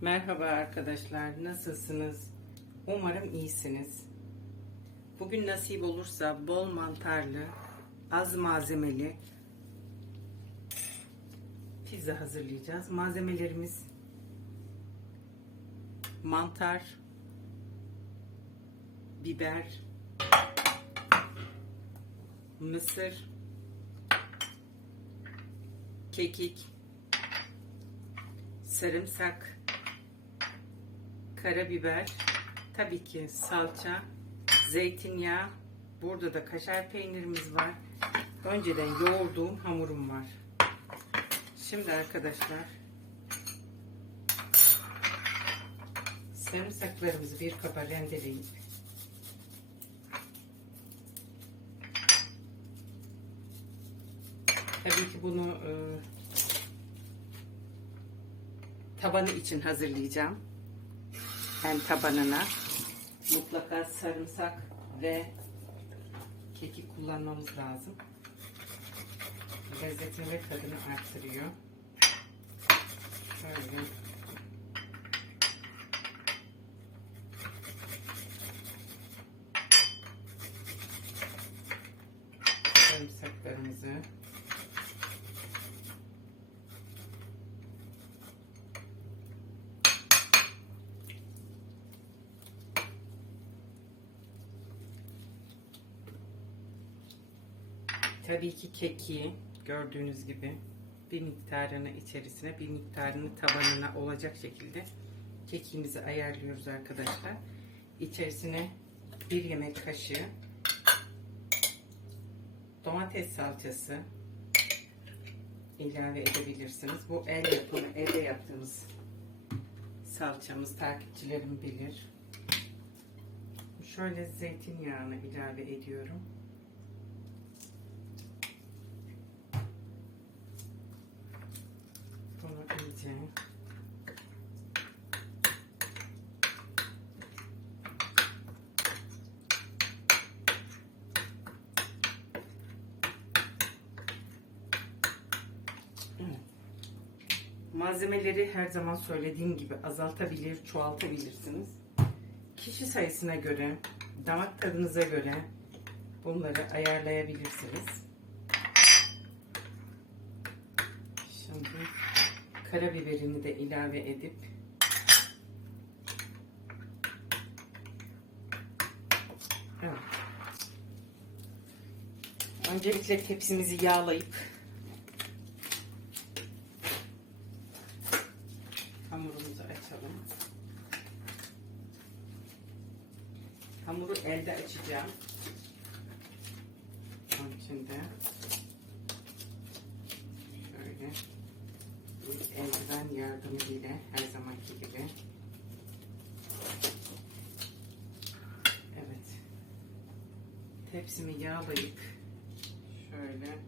Merhaba arkadaşlar, nasılsınız? Umarım iyisiniz. Bugün nasip olursa bol mantarlı, az malzemeli pizza hazırlayacağız. Malzemelerimiz mantar, biber, mısır, kekik, sarımsak, karabiber, tabii ki salça, zeytinyağı, burada da kaşar peynirimiz var. Önceden yoğurduğum hamurum var. Şimdi arkadaşlar sarımsaklarımızı bir kaba rendeleyip tabii ki bunu e, tabanı için hazırlayacağım. Ben tabanına mutlaka sarımsak ve kekik kullanmamız lazım. Lezzetini ve tadını arttırıyor. Şöyle. Sarımsaklarımızı Tabii ki keki gördüğünüz gibi bir miktarını içerisine bir miktarını tabanına olacak şekilde kekimizi ayarlıyoruz arkadaşlar. İçerisine bir yemek kaşığı domates salçası ilave edebilirsiniz. Bu el yapımı, evde yaptığımız salçamız takipçilerim bilir. Şöyle zeytinyağını ilave ediyorum. Bunu iyice Evet. Malzemeleri her zaman söylediğim gibi azaltabilir, çoğaltabilirsiniz. Kişi sayısına göre, damak tadınıza göre bunları ayarlayabilirsiniz. Şimdi karabiberini de ilave edip Evet. Öncelikle tepsimizi yağlayıp hamurumuzu açalım. Hamuru elde açacağım. Onun için de şöyle bir eldiven yardımı ile her zamanki gibi. Evet. Tepsimi yağlayıp şöyle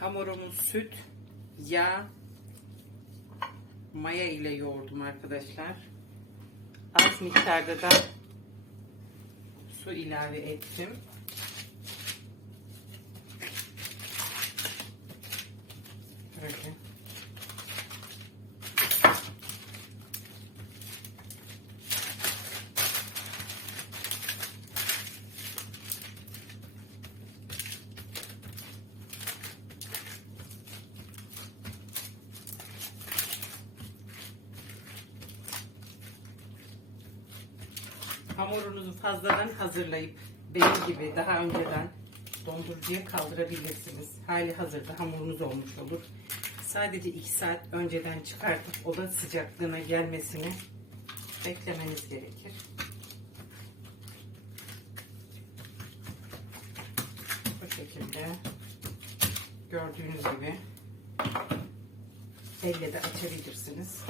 Hamurumu süt, yağ, maya ile yoğurdum arkadaşlar. Az miktarda da su ilave ettim. Böyle. Hamurunuzu fazladan hazırlayıp benim gibi daha önceden dondurucuya kaldırabilirsiniz. Hali hazırda hamurunuz olmuş olur. Sadece 2 saat önceden çıkartıp oda sıcaklığına gelmesini beklemeniz gerekir. Bu şekilde gördüğünüz gibi elle de açabilirsiniz.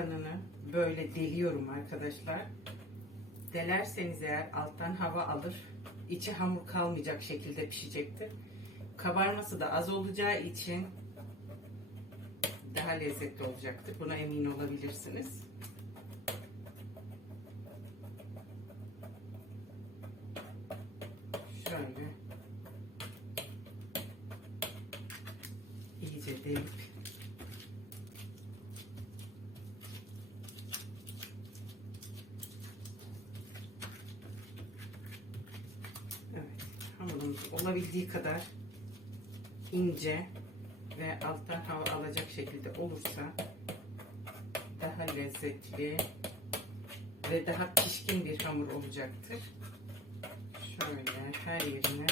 Tabanını böyle deliyorum arkadaşlar. Delerseniz eğer alttan hava alır. içi hamur kalmayacak şekilde pişecektir. Kabarması da az olacağı için daha lezzetli olacaktır. Buna emin olabilirsiniz. Şöyle iyice delip Evet, olabildiği kadar ince ve alttan hava alacak şekilde olursa daha lezzetli ve daha pişkin bir hamur olacaktır. Şöyle her yerine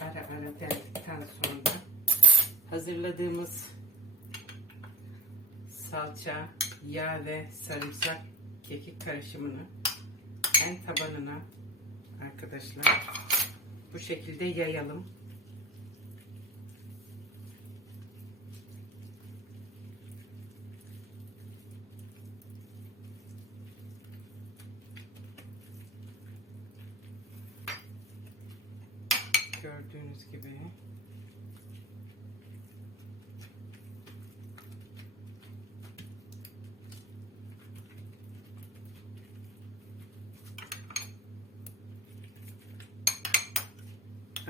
ara ara deldikten sonra hazırladığımız salça, yağ ve sarımsak kekik karışımını en tabanına arkadaşlar bu şekilde yayalım. Gördüğünüz gibi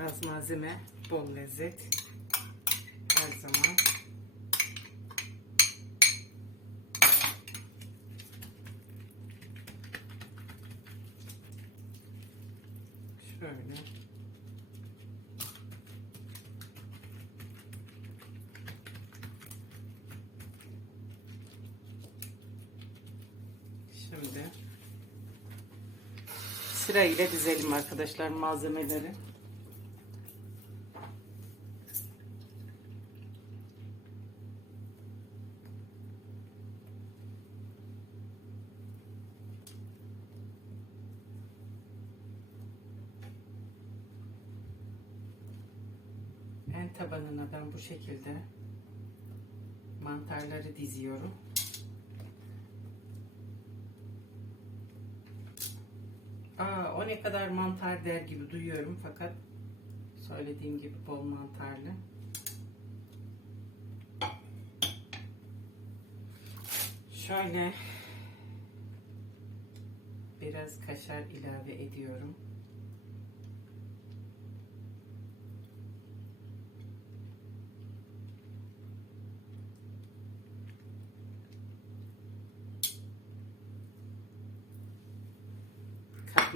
Az malzeme, bol lezzet. Her zaman. Şöyle. Şimdi sırayla dizelim arkadaşlar malzemeleri. En tabanına ben bu şekilde mantarları diziyorum. Aa, o ne kadar mantar der gibi duyuyorum fakat söylediğim gibi bol mantarlı. Şöyle biraz kaşar ilave ediyorum.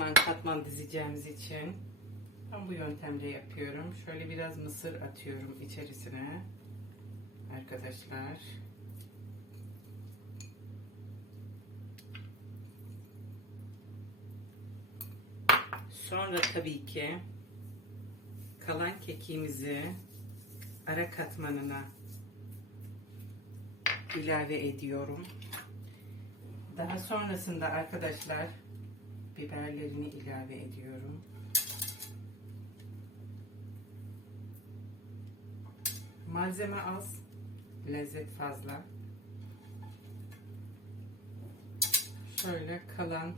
Katman katman dizeceğimiz için ben bu yöntemle yapıyorum. Şöyle biraz mısır atıyorum içerisine. Arkadaşlar. Sonra tabii ki kalan kekiğimizi ara katmanına ilave ediyorum. Daha sonrasında arkadaşlar biberlerini ilave ediyorum. Malzeme az, lezzet fazla. Şöyle kalan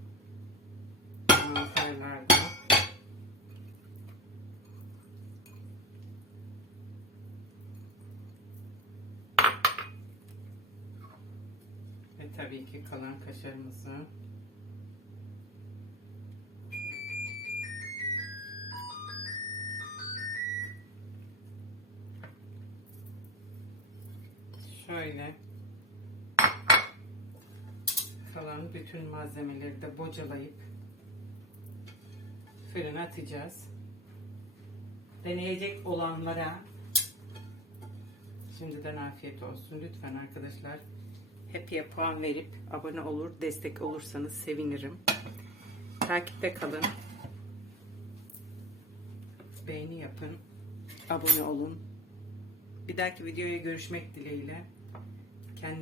mantarlarda ve tabii ki kalan kaşarımızı şöyle kalan bütün malzemeleri de bocalayıp fırına atacağız. Deneyecek olanlara şimdiden afiyet olsun. Lütfen arkadaşlar Happy'ye puan verip abone olur, destek olursanız sevinirim. Takipte kalın. Beğeni yapın. Abone olun. Bir dahaki videoya görüşmek dileğiyle. spend